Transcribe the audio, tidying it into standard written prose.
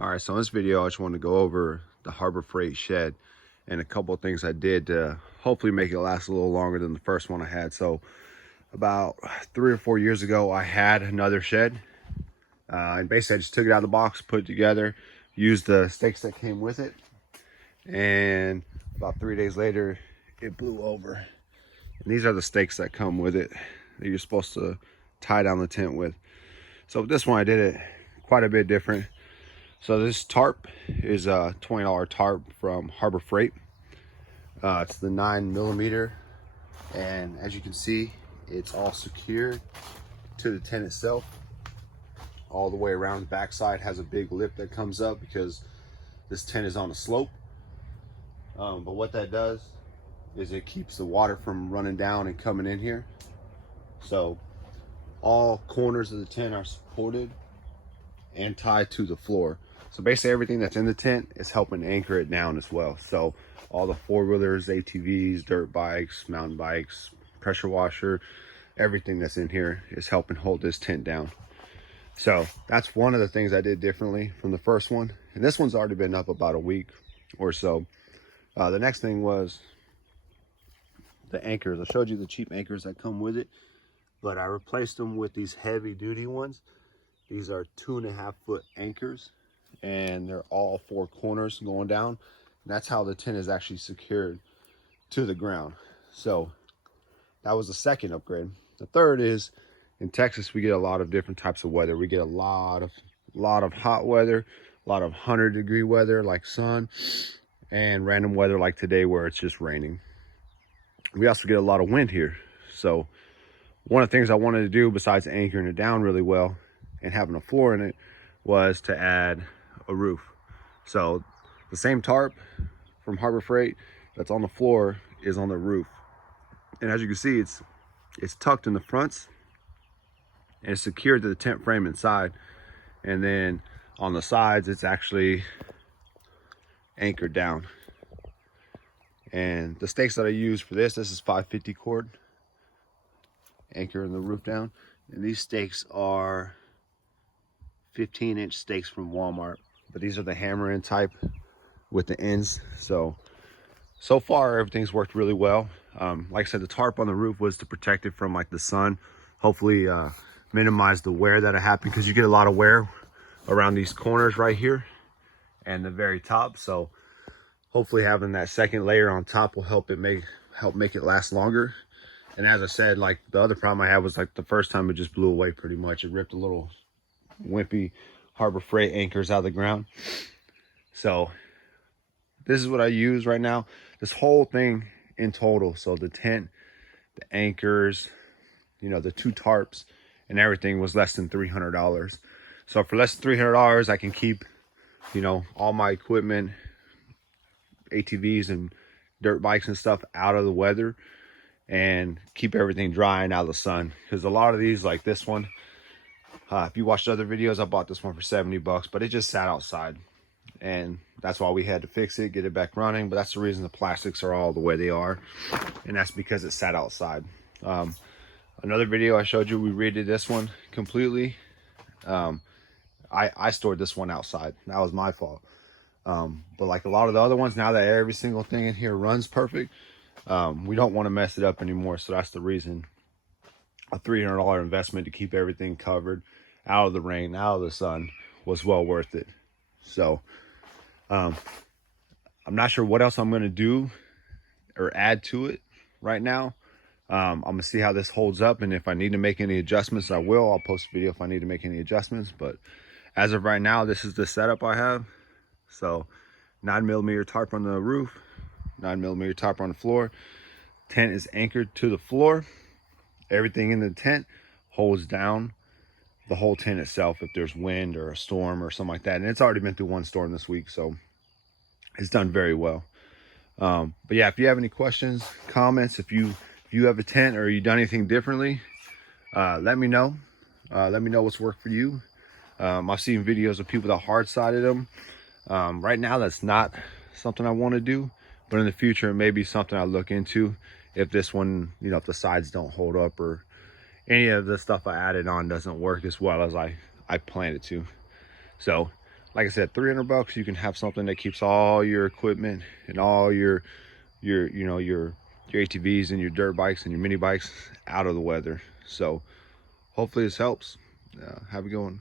All right, so in this video, I just want to go over the Harbor Freight shed and a couple of things I did to hopefully make it last a little longer than the first one I had. So about 3 or 4 years ago, I had another shed. And basically I just took it out of the box, put it together, used the stakes that came with it. And about 3 days later, it blew over. And these are the stakes that come with it that you're supposed to tie down the tent with. So with this one, I did it quite a bit different. So this tarp is a $20 tarp from Harbor Freight. It's the 9mm, and as you can see, it's all secured to the tent itself all the way around. The backside has a big lip that comes up because this tent is on a slope. But what that does is it keeps the water from running down and coming in here. So all corners of the tent are supported and tied to the floor. So basically everything that's in the tent is helping anchor it down as well. So all the four-wheelers, ATVs, dirt bikes, mountain bikes, pressure washer, everything that's in here is helping hold this tent down. So that's one of the things I did differently from the first one. And this one's already been up about a week or so. The next thing was the anchors. I showed you the cheap anchors that come with it, but I replaced them with these heavy duty ones. These are 2.5-foot anchors, and they're all four corners going down. And that's how the tent is actually secured to the ground. So that was the second upgrade. The third is, in Texas, we get a lot of different types of weather. We get a lot of hot weather, a lot of 100-degree weather like sun, and random weather like today where it's just raining. We also get a lot of wind here. So one of the things I wanted to do, besides anchoring it down really well and having a floor in it, was to add a roof. So the same tarp from Harbor Freight that's on the floor is on the roof. And as you can see, it's tucked in the fronts and it's secured to the tent frame inside. And then on the sides, it's actually anchored down. And the stakes that I use for this is 550 cord, anchoring the roof down. And these stakes are 15-inch stakes from Walmart, but these are the hammer-in type with the ends. So far everything's worked really well. Like I said, the tarp on the roof was to protect it from like the sun, hopefully minimize the wear that happened, because you get a lot of wear around these corners right here and the very top. So hopefully having that second layer on top will help make it last longer. And as I said, like the other problem I had was like the first time it just blew away pretty much. It ripped a little wimpy Harbor Freight anchors out of the ground. So this is what I use right now. This whole thing in total, so the tent, the anchors, you know, the two tarps and everything, was less than $300. So for less than $300, I can keep, you know, all my equipment, ATVs and dirt bikes and stuff out of the weather and keep everything dry and out of the sun. Because a lot of these, like this one, if you watched other videos, I bought this one for $70, but it just sat outside. And that's why we had to fix it, get it back running. But that's the reason the plastics are all the way they are. And that's because it sat outside. Another video I showed you, we redid this one completely. I stored this one outside. That was my fault. But like a lot of the other ones, now that every single thing in here runs perfect, we don't want to mess it up anymore. So that's the reason a $300 investment to keep everything covered, out of the rain, out of the sun, was well worth it. So I'm not sure what else I'm going to do or add to it right now. I'm going to see how this holds up, and if I need to make any adjustments, I will. I'll post a video if I need to make any adjustments. But as of right now, this is the setup I have. So 9mm tarp on the roof, 9mm tarp on the floor. Tent is anchored to the floor. Everything in the tent holds down the whole tent itself if there's wind or a storm or something like that. And it's already been through one storm this week, so it's done very well. But yeah, if you have any questions, comments, if you have a tent or you done anything differently, let me know. Let me know what's worked for you. I've seen videos of people that hard-sided them. Right now, that's not something I want to do, but in the future, it may be something I look into if this one, you know, if the sides don't hold up or any of the stuff I added on doesn't work as well as I planned it to. So like I said, 300 bucks, you can have something that keeps all your equipment and all your you know, your ATVs and your dirt bikes and your mini bikes out of the weather. So hopefully this helps. Have a good one.